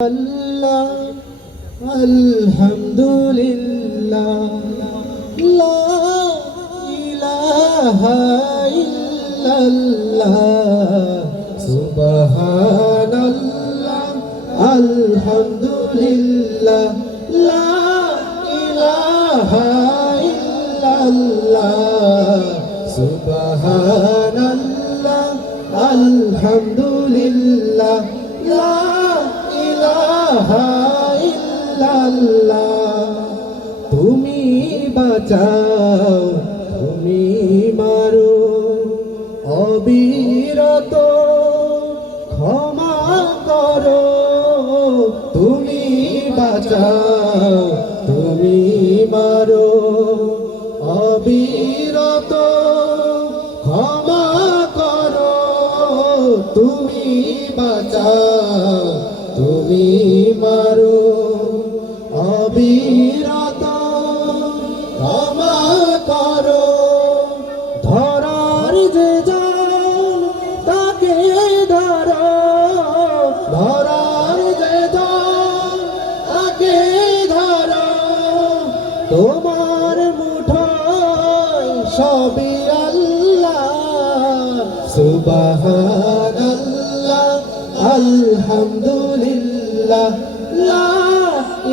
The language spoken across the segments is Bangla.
আল্লাহ আলহামদুলিল্লাহ লা ইলাহা ইল্লাল্লাহ সুবহানাল্লাহ আলহামদুলিল্লাহ লা ইলাহা ইল্লাল্লাহ সুবহানাল্লাহ আলহামদুলিল্লাহ লা তুমি বাঁচাও তুমি মারো অবিরত ক্ষমা করো তুমি বাঁচাও তুমি মারো অবিরত ক্ষমা করো তুমি বাঁচাও তুমি মারো অবিরত ক্ষমা করো ধরার যে জান তাকে ধরো ধরার যে জান তাকে ধরো তোমার মুঠোয় সবই আল্লাহ সুবহানাল্লাহ আলহামদুলিল্লাহ লা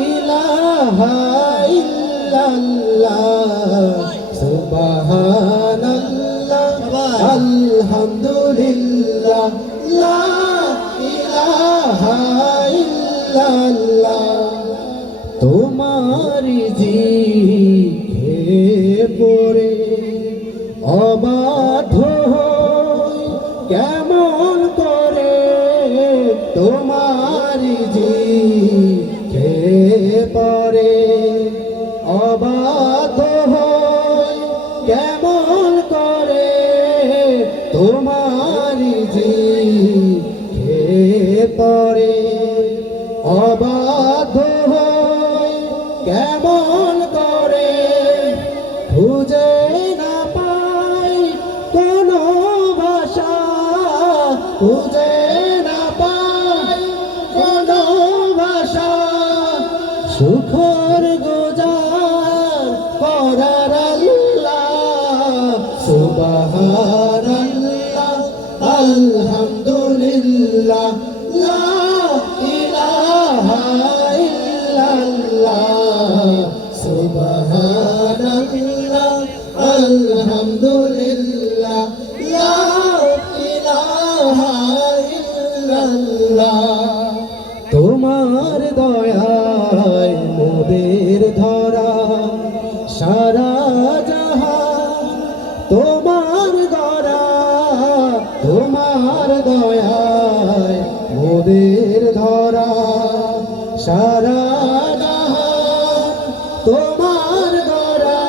ইলাহা ইল্লাল্লাহ সুবহানাল্লাহ আলহামদুলিল্লাহ লা ইলাহা ইল্লাল্লাহ তোমারি জিকে পড়ে অবাধ্য হই কেমন করে তোমারি জিকে পড়ে অবাধ্য হই কেমন করে তোমারি জিকে পড়ে অবাধ্য হই কেমন করে খুঁজে না পাই কোনো ভাষা খুঁজে না পাই কোনো ভাষা সুখর গোজার করার আল্লাহ সুবহানাল্লাহ আলহামদুলিল্লাহ লা ইলাহা ইল্লাল্লাহ সুবহানাল্লাহ আলহামদুলিল্লাহ লা ইলাহা ইল্লাল্লাহ তোমার দয়ায় মোদের ধরা সারা জাহান তোমার গড়া তোমার দয়ায় মোদের ধরা সারা জাহান তোমার গড়া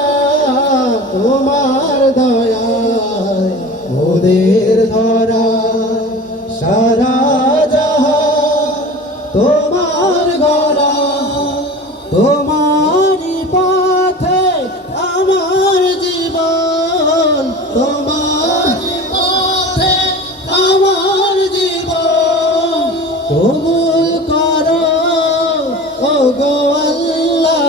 তোমার দয়ায় মোদের ধরা সারা তোমার গড়া তোমারি পথে আমার জীবন তোমারি পথে আমার জীবন কবুল করো ওগো আল্লাহ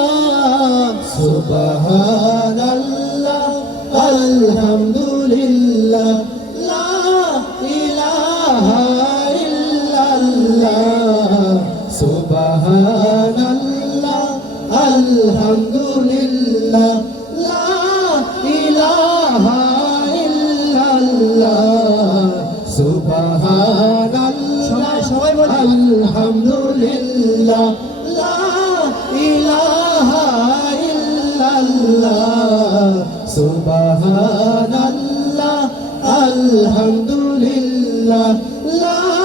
সুবহানাল্লাহ আলহামদুলিল্লাহ লা ইলাহা ইল্লাল্লাহ সুবহানাল্লাহ আলহামদুলিল্লাহ লা ইলাহা ইল্লাল্লাহ সুবহানাল্লাহ আলহামদুলিল্লাহ লা ইলাহা ইল্লাল্লাহ সুবহানাল্লাহ আলহামদুলিল্লাহ লা